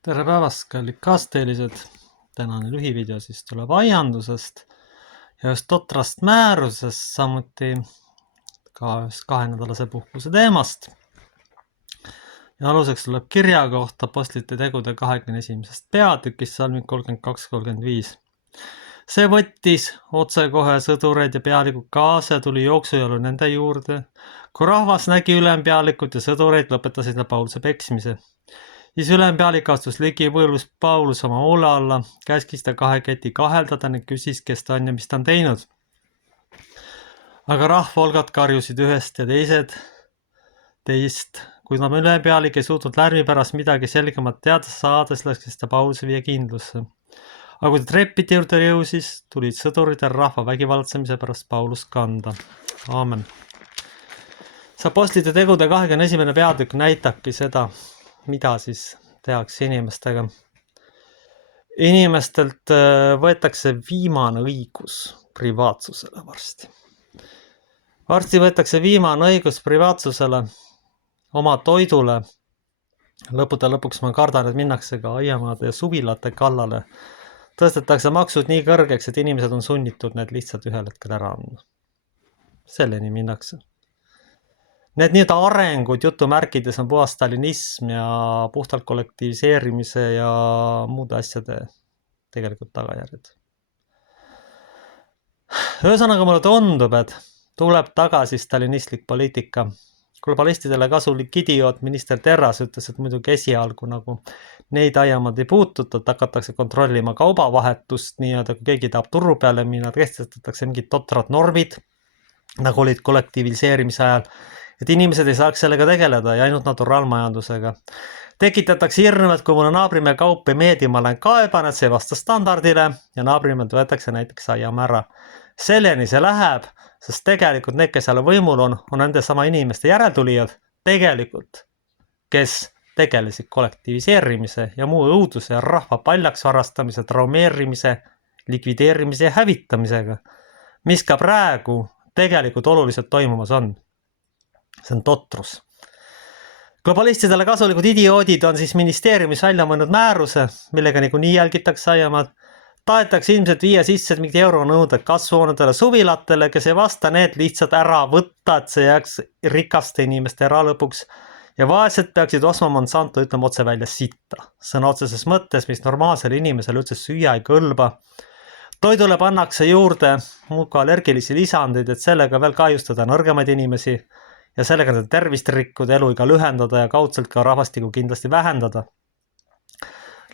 Tere päevast, kallid kaasteelised! Tänane lühivideo siis tuleb aiandusest ja just totrast määrusest, samuti ka just 2-nädalase puhkuse teemast. Ja aluseks tuleb kirja kohta Apostlite tegude 21. peatükist salmid 32-35. See võttis otsekohe sõdureid ja pealikud kaasa ja tuli jooksujalu nende juurde. Kui rahvas nägi ülempealikut ja sõdureid, lõpetasid nad Pauluse peksmise. Siis ülempealik astus ligi, võõrus Paulus oma hoole alla, käskis ta 2 keti kaheldada ning küsis, kes ta on ja mis ta on teinud. Aga rahvaolgad karjusid ühest ja teist, kui nad ülempealik ei suutnud lärmi pärast midagi selgemat teada saades, läks ta Pauluse viia kindlusse. Aga kui ta treppide juurde jõusis, tulid sõdurid ja rahva vägivaltsemise pärast Paulust kanda. Aamen. See Apostlite tegude 21. peatükk näitabki seda, mida siis tehakse inimestega. Inimestelt võetakse viimane õigus privaatsusele varsti. Varsti võetakse viimane õigus privaatsusele, oma toidule. Lõppude lõpuks ma kardan, et minnakse ka aiamaade ja suvilate kallale. Tõstetakse maksud nii kõrgeks, et inimesed on sunnitud need lihtsalt ühel hetkel ära andma. Selleni minnakse. Need nii-öelda arengud jutumärkides on puhas stalinism ja puhtalt kollektiviseerimise ja muude asjade tegelikult tagajärjed. Ühesõnaga mulle tundub, et tuleb tagasi stalinistlik poliitika. Globalistidele kasulik idioot minister Terras ütles, et muidugi esialgu nagu neid aiamad ei puututud, hakatakse kontrollima kaubavahetust, nii-öelda kui keegi tahab turu peale minna, kehtestatakse mingid totrad normid, nagu olid kollektiviseerimise ajal, et inimesed ei saaks sellega tegeleda ja ainult naturaalmajandusega. Tekitatakse hirm, et kui mulle naabrimehe kaup ei meeldi, ma olen kaeban, et see ei vasta standardile ja naabrimehelt võetakse näiteks aiam ära. Selleni see läheb, sest tegelikult need, kes seal võimul on nende sama inimeste järeltulijad, tegelikult, kes tegelesid kollektiviseerimise ja muu õuduse ja rahva paljaks varastamise, traumeerimise, likvideerimise ja hävitamisega, mis ka praegu tegelikult oluliselt toimumas on. See on totrus. Globalistidele kasulikud idioodid on siis ministeeriumis välja mõelnud määruse, millega nii jälgitakse aiamad. Tahetakse ilmselt viia sisse mingi euronõuded kasvuhoonedele suvilatele, kes ei vasta need lihtsalt ära võtta, et see jääks rikaste inimeste ära lõpuks. Ja vaesed peaksid ostma Monsanto, ütlema otse välja sitta. Sõna otseses mõttes, mis normaalsele inimesele üldse süüa ei kõlba. Toidule pannakse juurde muudkui allergilisi lisandeid, et sellega veel kahjustada nõrgemaid inimesi ja sellega nende tervist rikkuda, eluiga lühendada ja kaudselt ka rahvastiku kindlasti vähendada.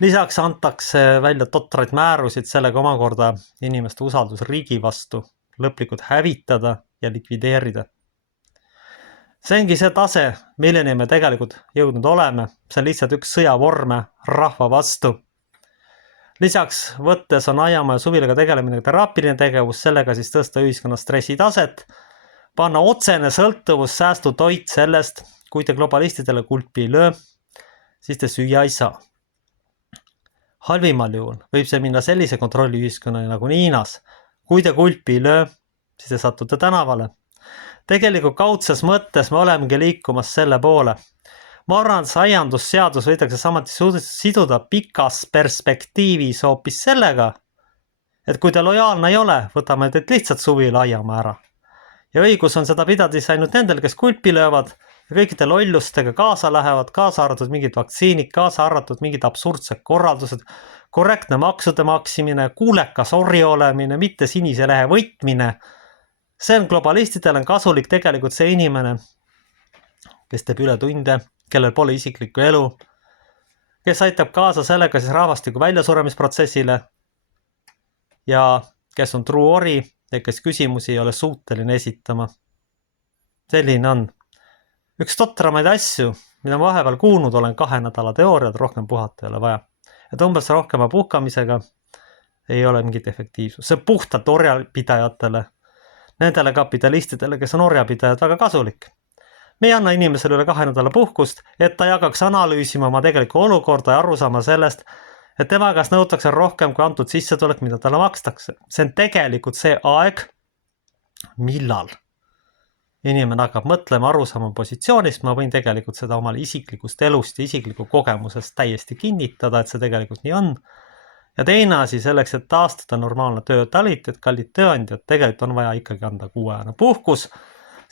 Lisaks antakse välja totraid määrusid sellega omakorda inimeste usaldus riigi vastu lõplikult hävitada ja likvideerida. See ongi see tase, milleni me tegelikult jõudnud oleme. See on lihtsalt üks sõjavorme rahva vastu. Lisaks võttes on aiama ja suvilaga tegelemine teraapiline tegevus, sellega siis tõsta ühiskonna stressitaset, panna otsene sõltuvus säästutoit sellest, kui te globalistidele kulpi ei löö, siis te süüa ei saa. Halvimal juhul võib see minna sellise kontrolli ühiskonnani nagu Hiinas. Kui te kulpi ei löö, siis te satute tänavale. Tegelikult kaudses mõttes me olemegi liikumas selle poole. Ma arvan, et see aiandusseadus võidakse samuti siduda pikas perspektiivis hoopis sellega, et kui te lojaalne ei ole, võtame teilt lihtsalt suvila aiama ära. Ja õigus on seda pidades ainult nendel, kes kulpi löövad ja kõikide lollustega kaasa lähevad, kaasa arvatud mingid vaktsiinid, kaasa arvatud mingid absurdsed korraldused, korrektne maksude maksimine, kuulekas orri olemine, mitte sinise lehe võitmine. See on globalistidel on kasulik tegelikult see inimene, kes teeb üle tunde, kellel pole isiklikku elu, kes aitab kaasa sellega siis rahvastiku väljasuremisprotsessile ja kes on truu ori ja kes küsimusi ei ole suuteline esitama. Selline on. Üks totramaid asju, mida ma vahepeal kuulnud olen 2 nädala teooriad, rohkem puhata ei ole vaja. Et umbes rohkema puhkamisega ei ole mingit efektiivsus. See puhtalt orjapidajatele, nendele kapitalistidele, kes on orjapidajad, väga kasulik. Me ei anna inimesele üle 2 nädala puhkust, et ta jagaks analüüsima oma tegelikku olukorda ja aru saama sellest, et tema käest nõutakse rohkem kui antud sissetulek, mida talle makstakse. See on tegelikult see aeg, millal inimene hakkab mõtlema, aru saama positsioonist, ma võin tegelikult seda omal isiklikust elust ja isikliku kogemusest täiesti kinnitada, et see tegelikult nii on. Ja teine asi selleks, et taastada normaalne töötaliteet, kallid tööandjad, tegelikult on vaja ikkagi anda 6-ajane puhkus.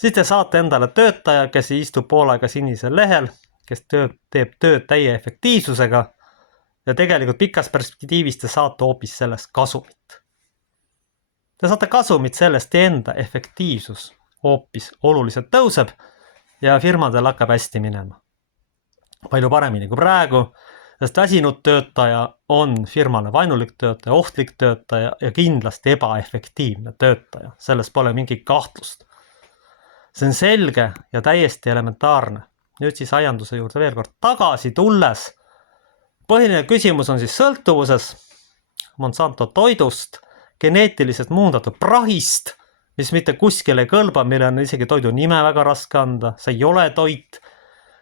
Siis te saate endale töötaja, kes istub poolega sinisel lehel, kes teeb tööd täie efektiivsusega ja tegelikult pikas perspektiivis te saate hoopis sellest kasumit. Te saate kasumit sellest ja enda efektiivsus hoopis oluliselt tõuseb ja firmadel hakkab hästi minema. Palju paremini kui praegu, sest väsinud töötaja on firmale vaenulik töötaja, ohtlik töötaja ja kindlasti ebaefektiivne töötaja. Selles pole mingit kahtlust. See on selge ja täiesti elementaarne. Nüüd siis aianduse juurde veel kord tagasi tulles. Põhiline küsimus on siis sõltuvuses Monsanto toidust, geneetiliselt muundatud prahist, mis mitte kuskil ei kõlba, mille on isegi toidu nime väga raske anda, see ei ole toit,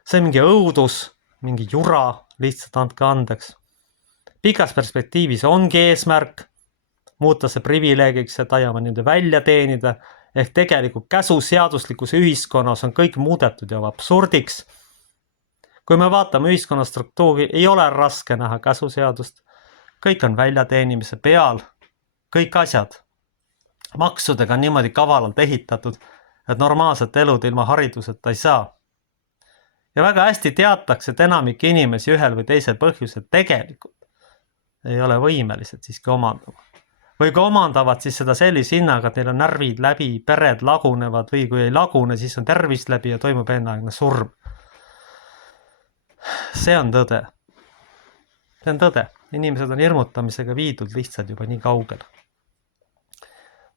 see on mingi õudus, mingi jura, lihtsalt andke andeks. Pikas perspektiivis ongi eesmärk muuta see privileegiks, et aiama niimoodi välja teenida, ehk tegelikult käsuseaduslikus ühiskonnas on kõik muudetud ja absurdiks. Kui me vaatame ühiskonna struktuuri, ei ole raske näha käsuseadust, kõik on väljateenimise peal, kõik asjad. Maksudega on niimoodi kavalalt ehitatud, et normaalset elud ilma hariduseta ei saa. Ja väga hästi teatakse, et enamik inimesi ühel või teisel põhjusel tegelikult ei ole võimelised siiski omandama. Või kui omandavad, siis seda sellise hinnaga, et neil on närvid läbi, pered lagunevad või kui ei lagune, siis on tervist läbi ja toimub enneaegne surm. See on tõde. See on tõde. Inimesed on hirmutamisega viidud lihtsalt juba nii kaugel.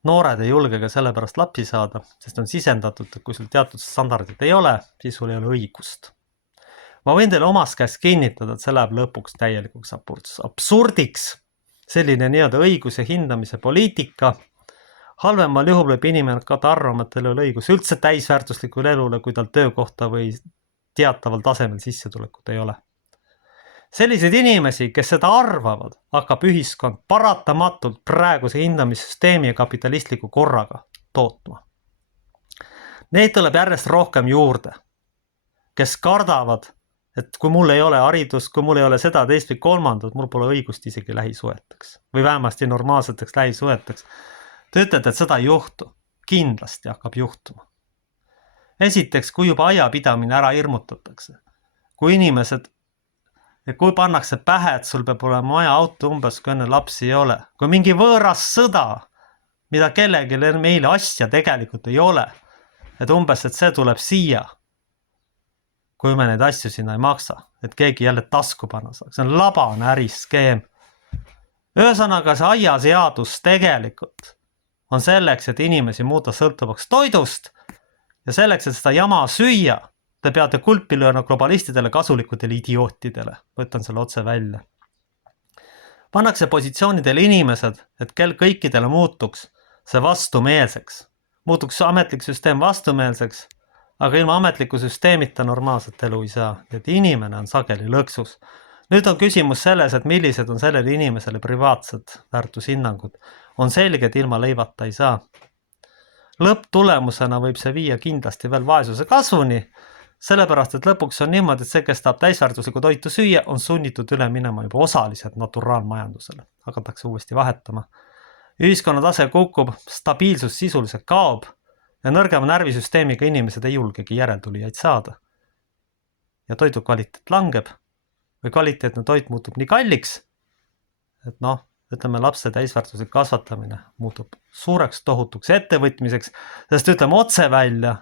Noored ei julge ka sellepärast lapsi saada, sest on sisendatud, et kui sul teatud standardid ei ole, siis sul ei ole õigust. Ma võin teile omast käest kinnitada, et see läheb lõpuks täielikuks absurdiks. Selline nii-öelda õiguse hindamise poliitika. Halvemal juhul võib inimene hakata arvama, et teil ei ole õigus üldse täisväärtuslikule elule, kui tal töökohta või teataval tasemel sissetulekut ei ole. Selliseid inimesi, kes seda arvavad, hakkab ühiskond paratamatult praeguse hindamissüsteemi ja kapitalistliku korraga tootma. Neid tuleb järjest rohkem juurde, kes kardavad, et kui mul ei ole haridust, kui mul ei ole seda, teist või kolmandat, mul pole õigust isegi lähisuheteks või vähemasti normaalseteks lähisuheteks. Te ütlete, et seda ei juhtu. Kindlasti hakkab juhtuma. Esiteks, kui juba aiapidamine ära hirmutatakse, kui inimesed, kui pannakse pähe, et sul peab olema maja auto umbes, kui enne lapsi ei ole, kui mingi võõras sõda, mida kellelgi meile asja tegelikult ei ole, et umbes, et see tuleb siia, kui me neid asju sinna ei maksa, et keegi jälle tasku panna saaks. See on labane äriskeem. Ühesõnaga, see aiaseadus tegelikult on selleks, et inimesi muuta sõltuvaks toidust ja selleks, et seda jama süüa, te peate kulpi lööna globalistidele, kasulikutele idiootidele. Võtan selle otse välja. Pannakse positsioonidele inimesed, et kõikidele muutuks see vastumeelseks. Muutuks ametlik süsteem vastumeelseks, aga ilma ametliku süsteemita normaalset elu ei saa. Et inimene on sageli lõksus. Nüüd on küsimus selles, et millised on sellele inimesele privaatsed väärtushinnangud. On selge, et ilma leivata ei saa. Lõpptulemusena võib see viia kindlasti veel vaesuse kasvuni, sellepärast, et lõpuks on niimoodi, et see, kes tahab täisväärtuslikku toitu süüa, on sunnitud üle minema juba osaliselt naturaalmajandusele. Hakatakse uuesti vahetama. Ühiskonna tase kukub, stabiilsus sisuliselt kaob ja nõrgema närvisüsteemiga inimesed ei julgegi järeltulijaid saada. Ja toidu kvaliteet langeb või kvaliteetne toit muutub nii kalliks, et ütleme, lapse täisväärtuslik kasvatamine muutub suureks tohutuks ettevõtmiseks, sest ütleme otse välja,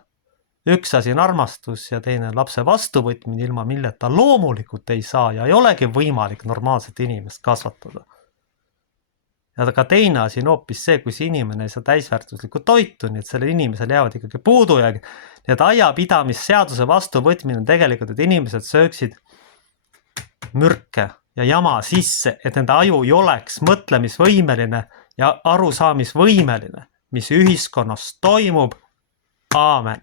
üks asi on armastus ja teine lapse vastuvõtmine, ilma milleta loomulikult ei saa ja ei olegi võimalik normaalset inimest kasvatada. Ja ka teine asi on hoopis see, kui see inimene ei saa täisväärtuslikku toitu, nii et selle inimesel jäävad ikkagi puudujäägi. Nii et aiapidamisseaduse vastuvõtmine on tegelikult, et inimesed sööksid mürke ja jama sisse, et nende aju ei oleks mõtlemisvõimeline ja arusaamisvõimeline, mis ühiskonnas toimub. Aamen.